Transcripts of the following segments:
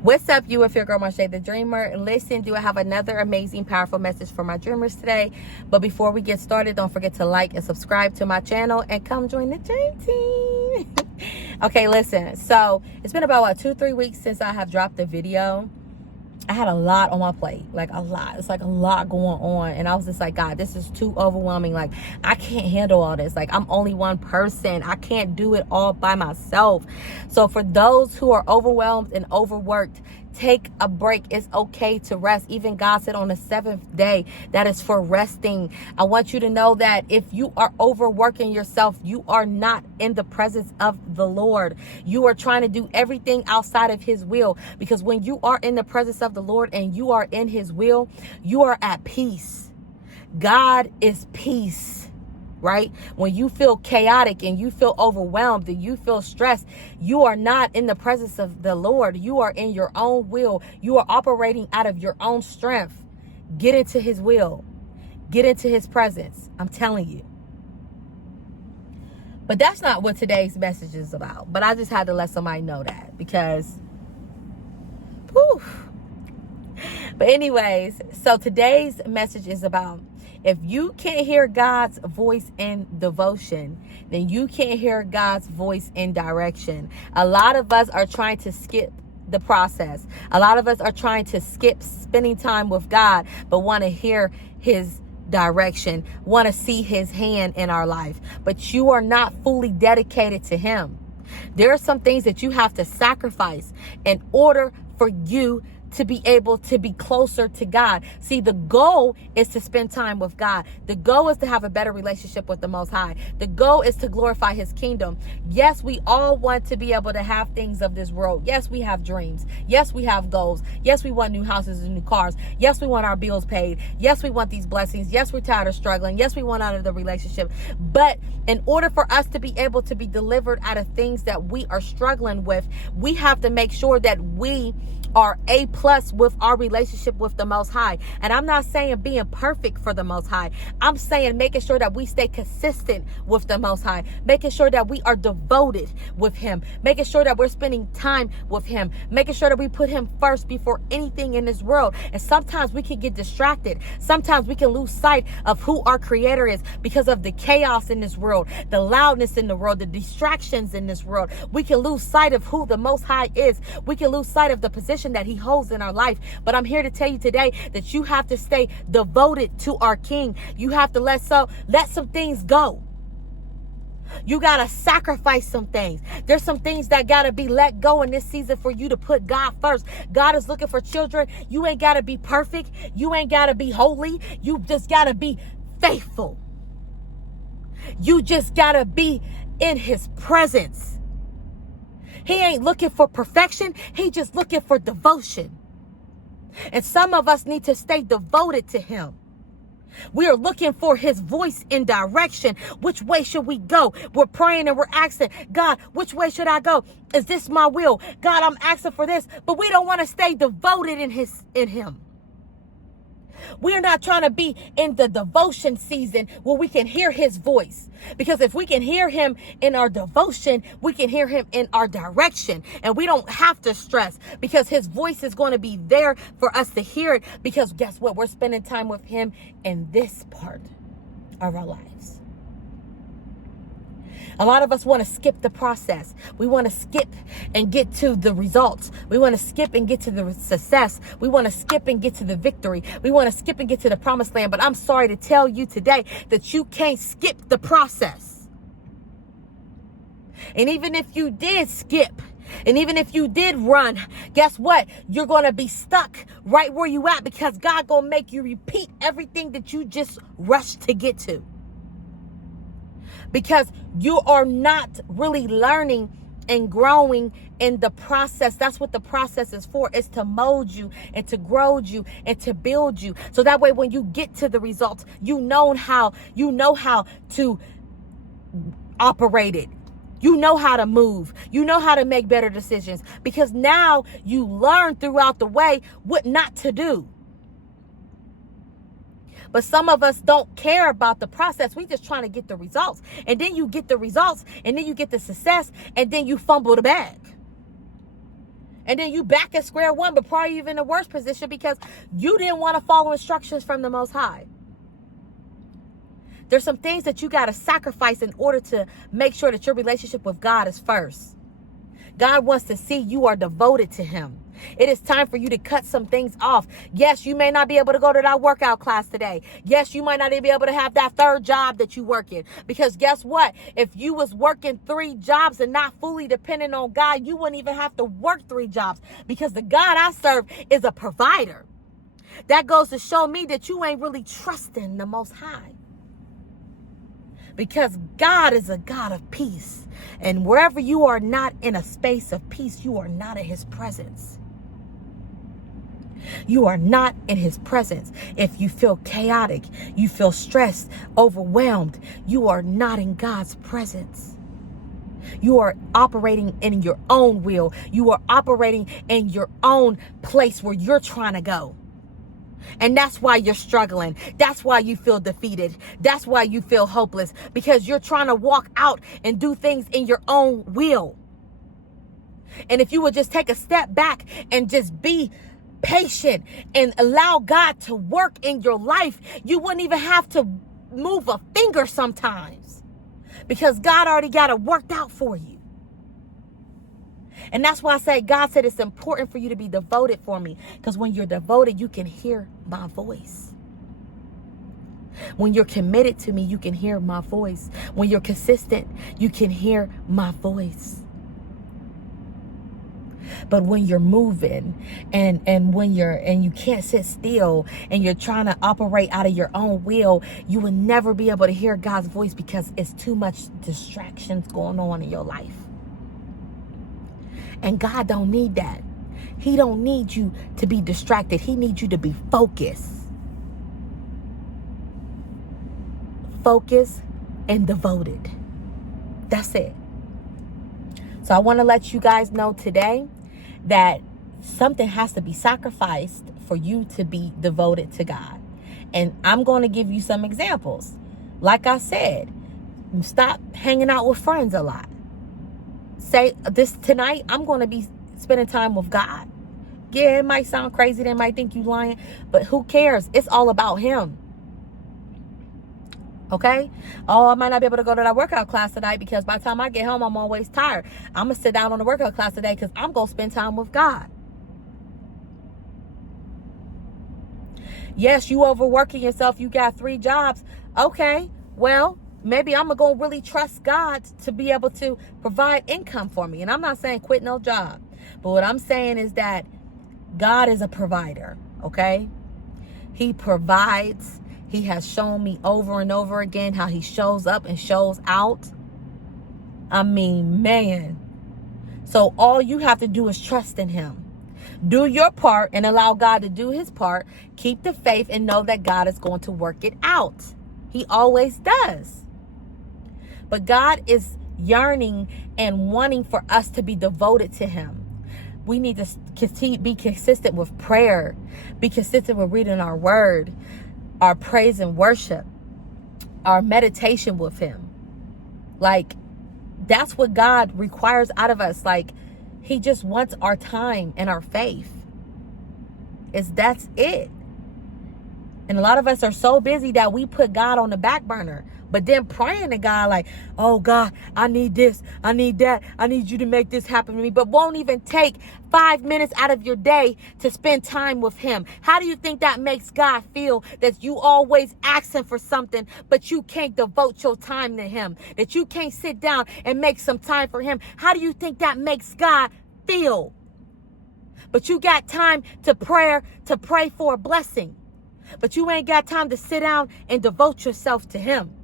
What's up, you? If your girl Marsha the Dreamer. Listen, do I have another amazing, powerful message for my dreamers today? But before we get started, don't forget to like and subscribe to my channel and come join the dream team. Okay, listen. So it's been about 2-3 weeks since I have dropped a video. I had a lot on my plate, like a lot. It's like a lot going on. And I was just like, God, this is too overwhelming. Like, I can't handle all this. Like, I'm only one person. I can't do it all by myself. So for those who are overwhelmed and overworked, take a break. It's okay to rest. Even God said on the 7th day, that is for resting. I want you to know that if you are overworking yourself, you are not in the presence of the Lord. You are trying to do everything outside of his will, because when you are in the presence of the Lord and you are in his will, you are at peace. God is peace. Right? When you feel chaotic and you feel overwhelmed and you feel stressed, you are not in the presence of the Lord. You are in your own will. You are operating out of your own strength. Get into his will. Get into his presence. I'm telling you. But that's not what today's message is about. But I just had to let somebody know that, because whew. But anyways, so today's message is about, if you can't hear God's voice in devotion, then you can't hear God's voice in direction. A lot of us are trying to skip the process. A lot of us are trying to skip spending time with God, but want to hear his direction, want to see his hand in our life. But you are not fully dedicated to him. There are some things that you have to sacrifice in order for you to be able to be closer to God. See, the goal is to spend time with God. The goal is to have a better relationship with the Most High. The goal is to glorify his kingdom. Yes, we all want to be able to have things of this world. Yes, we have dreams. Yes, we have goals. Yes, we want new houses and new cars. Yes, we want our bills paid. Yes, we want these blessings. Yes, we're tired of struggling. Yes, we want out of the relationship. But in order for us to be able to be delivered out of things that we are struggling with, we have to make sure that we are A+ with our relationship with the Most High. And I'm not saying being perfect for the Most High. I'm saying making sure that we stay consistent with the Most High, making sure that we are devoted with him, making sure that we're spending time with him, making sure that we put him first before anything in this world. And sometimes we can get distracted. Sometimes we can lose sight of who our creator is because of the chaos in this world, the loudness in the world, the distractions in this world. We can lose sight of who the Most High is. We can lose sight of the position that he holds in our life. But I'm here to tell you today that you have to stay devoted to our King. You have to let some things go. You got to sacrifice some things. There's some things that got to be let go in this season for you to put God first. God is looking for children. You ain't got to be perfect. You ain't got to be holy. You just got to be faithful. You just got to be in his presence. He ain't looking for perfection. He just looking for devotion. And some of us need to stay devoted to him. We are looking for his voice in direction. Which way should we go? We're praying and we're asking, God, which way should I go? Is this my will? God, I'm asking for this, but we don't want to stay devoted in him. We're not trying to be in the devotion season where we can hear his voice. Because if we can hear him in our devotion, we can hear him in our direction. And we don't have to stress, because his voice is going to be there for us to hear it. Because guess what? We're spending time with him in this part of our lives. A lot of us want to skip the process. We want to skip and get to the results. We want to skip and get to the success. We want to skip and get to the victory. We want to skip and get to the promised land. But I'm sorry to tell you today that you can't skip the process. And even if you did skip, and even if you did run, guess what? You're going to be stuck right where you at, because God going to make you repeat everything that you just rushed to get to. Because you are not really learning and growing in the process. That's what the process is for. It's to mold you and to grow you and to build you. So that way, when you get to the results, you know how to operate it. You know how to move. You know how to make better decisions, because now you learn throughout the way what not to do. But some of us don't care about the process. We just trying to get the results. And then you get the results, and then you get the success, and then you fumble the bag. And then you back at square one, but probably even in a worse position because you didn't want to follow instructions from the Most High. There's some things that you got to sacrifice in order to make sure that your relationship with God is first. God wants to see you are devoted to him. It is time for you to cut some things off. Yes, you may not be able to go to that workout class today. Yes, you might not even be able to have that third job that you work in. Because guess what? If you was working 3 jobs and not fully dependent on God, you wouldn't even have to work 3 jobs. Because the God I serve is a provider. That goes to show me that you ain't really trusting the Most High. Because God is a God of peace. And wherever you are not in a space of peace, you are not in his presence. You are not in his presence. If you feel chaotic, you feel stressed, overwhelmed, you are not in God's presence. You are operating in your own will. You are operating in your own place where you're trying to go. And that's why you're struggling. That's why you feel defeated. That's why you feel hopeless, because you're trying to walk out and do things in your own will. And if you would just take a step back and just be patient and allow God to work in your life, you wouldn't even have to move a finger sometimes, because God already got it worked out for you. And that's why I say, God said it's important for you to be devoted for me. Because when you're devoted, you can hear my voice. When you're committed to me, you can hear my voice. When you're consistent, you can hear my voice. But when you're moving and when you can't sit still and you're trying to operate out of your own will, you will never be able to hear God's voice, because it's too much distractions going on in your life. And God don't need that. He don't need you to be distracted. He needs you to be focused. Focused and devoted. That's it. So I want to let you guys know today that something has to be sacrificed for you to be devoted to God. And I'm going to give you some examples. Like I said, stop hanging out with friends a lot. Say this tonight, I'm going to be spending time with God. Yeah, it might sound crazy. They might think you lying, but who cares? It's all about him. Okay? Oh, I might not be able to go to that workout class tonight because by the time I get home, I'm always tired. I'm going to sit down on the workout class today because I'm going to spend time with God. Yes, you overworking yourself. You got 3 jobs. Okay, well, maybe I'm going to really trust God to be able to provide income for me. And I'm not saying quit no job. But what I'm saying is that God is a provider, okay? He provides. He has shown me over and over again how he shows up and shows out. I mean, man. So all you have to do is trust in him. Do your part and allow God to do his part. Keep the faith and know that God is going to work it out. He always does. But God is yearning and wanting for us to be devoted to him. We need to be consistent with prayer. Be consistent with reading our word, our praise and worship, our meditation with him. Like, that's what God requires out of us. Like, he just wants our time and our faith. That's it. And a lot of us are so busy that we put God on the back burner. But then praying to God like, oh God, I need this, I need that, I need you to make this happen to me. But won't even take 5 minutes out of your day to spend time with him. How do you think that makes God feel, that you always asking for something, but you can't devote your time to him? That you can't sit down and make some time for him? How do you think that makes God feel? But you got time to pray for a blessing. But you ain't got time to sit down and devote yourself to him.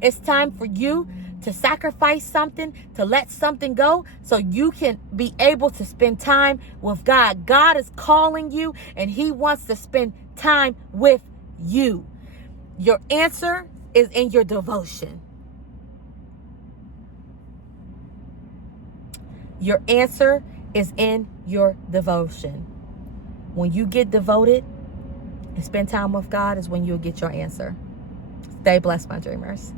It's time for you to sacrifice something, to let something go so you can be able to spend time with God. God is calling you and he wants to spend time with you. Your answer is in your devotion. Your answer is in your devotion. When you get devoted and spend time with God is when you'll get your answer. Stay blessed, my dreamers.